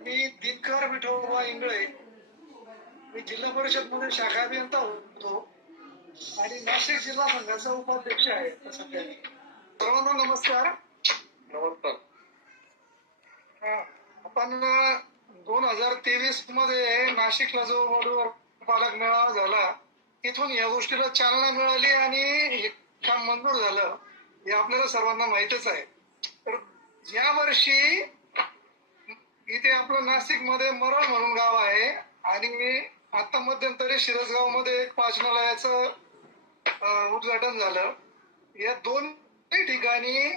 मी दिनकर विठोबा इंगळे. मी जिल्हा परिषद मध्ये शाखा अभियंता होतो आणि नाशिक जिल्हा संघाचा उपाध्यक्ष आहे सध्या. सर्वांना नमस्कार. नमस्कार. आपण 2023 मध्ये नाशिकला जो वधूवर पालक मेळावा झाला, तिथून या गोष्टीला चालना मिळाली आणि हे काम मंजूर झालं हे आपल्याला सर्वांना माहितच आहे. तर या वर्षी इथे आपलं नाशिक मध्ये मरळ म्हणून गाव आहे आणि आता मध्यंतरी शिरसगाव मध्ये एक वाचनालयाचं उद्घाटन झालं. या दोन्ही ठिकाणी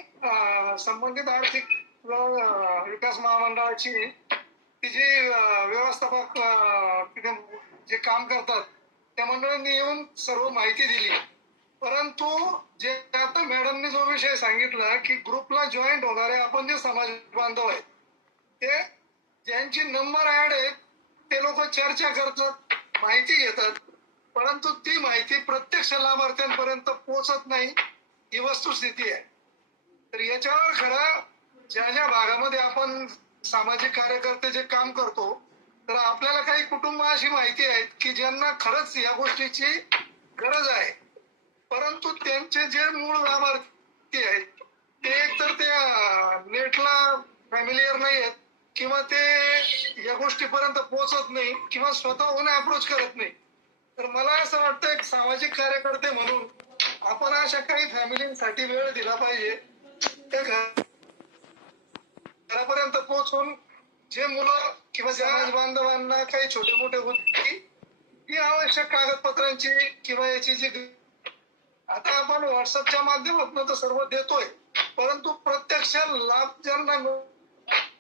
संबंधित आर्थिक विकास महामंडळाची ती जी व्यवस्थापक तिथे जे काम करतात त्या मंडळांनी येऊन सर्व माहिती दिली. परंतु जे आता मॅडमने जो विषय सांगितला की ग्रुपला जॉईंट होणारे आपण जे समाज बांधव आहेत ते ज्यांची नंबर ऍड आहेत ते लोक चर्चा करतात, माहिती घेतात, परंतु ती माहिती प्रत्यक्ष लाभार्थ्यांपर्यंत पोहोचत नाही ही वस्तुस्थिती आहे. तर याच्यावर खरं ज्या ज्या भागामध्ये आपण सामाजिक कार्यकर्ते जे काम करतो तर आपल्याला काही कुटुंब अशी माहिती आहेत की ज्यांना खरंच या गोष्टीची गरज आहे, परंतु त्यांचे जे मूळ लाभार्थी आहेत ते एकतर त्या नेटला फॅमिलियर नाही आहेत किंवा ते या गोष्टीपर्यंत पोहोचत नाही किंवा स्वतःहून अप्रोच करत नाही. तर मला असं वाटतं एक सामाजिक कार्यकर्ते म्हणून आपण अशा काही फॅमिलींसाठी वेळ दिला पाहिजे. त्या घरापर्यंत पोहोचून जे मुलं किंवा समाज बांधवांना काही छोटे मोठे गोष्टी ती आवश्यक कागदपत्रांची किंवा याची जी आता आपण व्हॉट्सअपच्या माध्यमातून तर सर्व देतोय, परंतु प्रत्यक्ष लाभ ज्यांना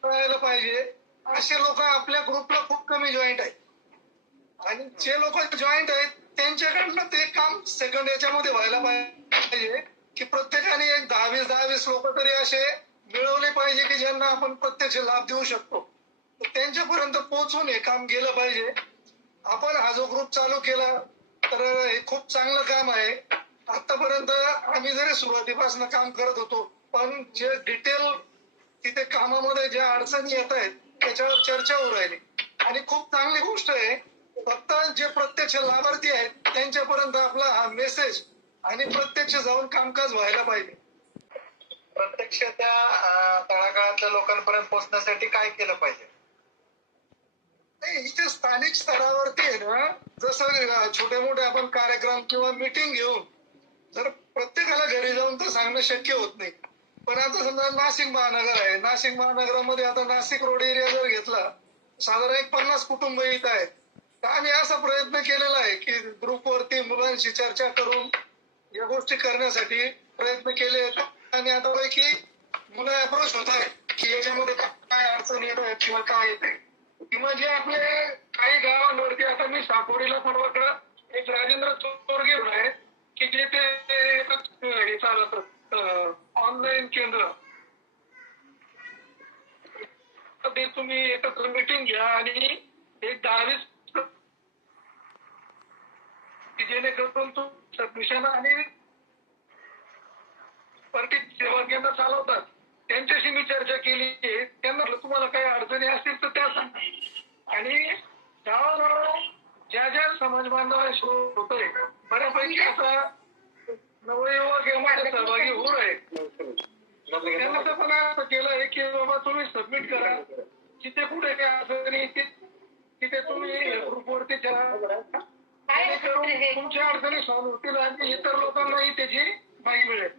मिळायला पाहिजे असे लोक आपल्या ग्रुपला खूप कमी जॉईंट आहेत आणि जे लोक जॉईंट आहेत त्यांच्याकडनं ते काम सेकंड याच्यामध्ये व्हायला पाहिजे की प्रत्येकाने एक 10-20 लोक तरी असे मिळवले पाहिजे की ज्यांना आपण प्रत्यक्ष लाभ देऊ शकतो. त्यांच्यापर्यंत पोहोचून हे काम केलं पाहिजे. आपण हा जो ग्रुप चालू केला तर हे खूप चांगलं काम आहे. आतापर्यंत आम्ही जरी सुरुवातीपासून काम करत होतो पण जे डिटेल तिथे कामामध्ये ज्या अडचणी येत आहेत त्याच्यावर चर्चा होऊ राहिली आणि खूप चांगली गोष्ट आहे. फक्त जे प्रत्यक्ष लाभार्थी आहेत त्यांच्यापर्यंत आपला हा मेसेज आणि प्रत्यक्ष जाऊन कामकाज व्हायला पाहिजे. प्रत्यक्ष त्या तळागाळातल्या लोकांपर्यंत पोहोचण्यासाठी काय केलं पाहिजे? इथे स्थानिक स्तरावरती आहे ना, जसं छोटे मोठे आपण कार्यक्रम किंवा मीटिंग घेऊन जर प्रत्येकाला घरी जाऊन तर सांगणं शक्य होत नाही. पण आता समजा नाशिक महानगर आहे, नाशिक महानगरामध्ये आता नाशिक रोड एरिया जर घेतला साधारण एक 50 कुटुंब येत आहेत. तर आम्ही असा प्रयत्न केलेला आहे की ग्रुपवरती मुलांशी चर्चा करून या गोष्टी करण्यासाठी प्रयत्न केले आहेत आणि आता की मुलं अप्रोच होत आहेत की याच्यामध्ये काय अडचण येत आहे किंवा काय येते किंवा जे आपले काही गावांवरती आता मी साकोरीला परवाकडं एक राजेंद्र चोरगे आहे की जे ते चालत ऑनलाईन केंद्र ते तुम्ही एकत्र मीटिंग घ्या आणि एक 10-20 जेणेकरून तो सबमिशन आणि सेवा केंद्र चालवतात त्यांच्याशी मी चर्चा केली. त्यांना तुम्हाला काही अडचणी असतील तर त्या सांगा आणि गावागाव ज्या ज्या समाज बांधवांशी होतोय बऱ्यापैकी आता नवयुवक यामध्ये सहभागी होऊ आहे. त्यांना तर पण असं केलंय की बाबा तुम्ही सबमिट करा, जिथे कुठे काय अडचणी तिथे तुम्ही ग्रुपवरती तुमच्या अडचणी सॉल्व्ह होतील आणि इतर लोकांनाही त्याची माहिती मिळेल.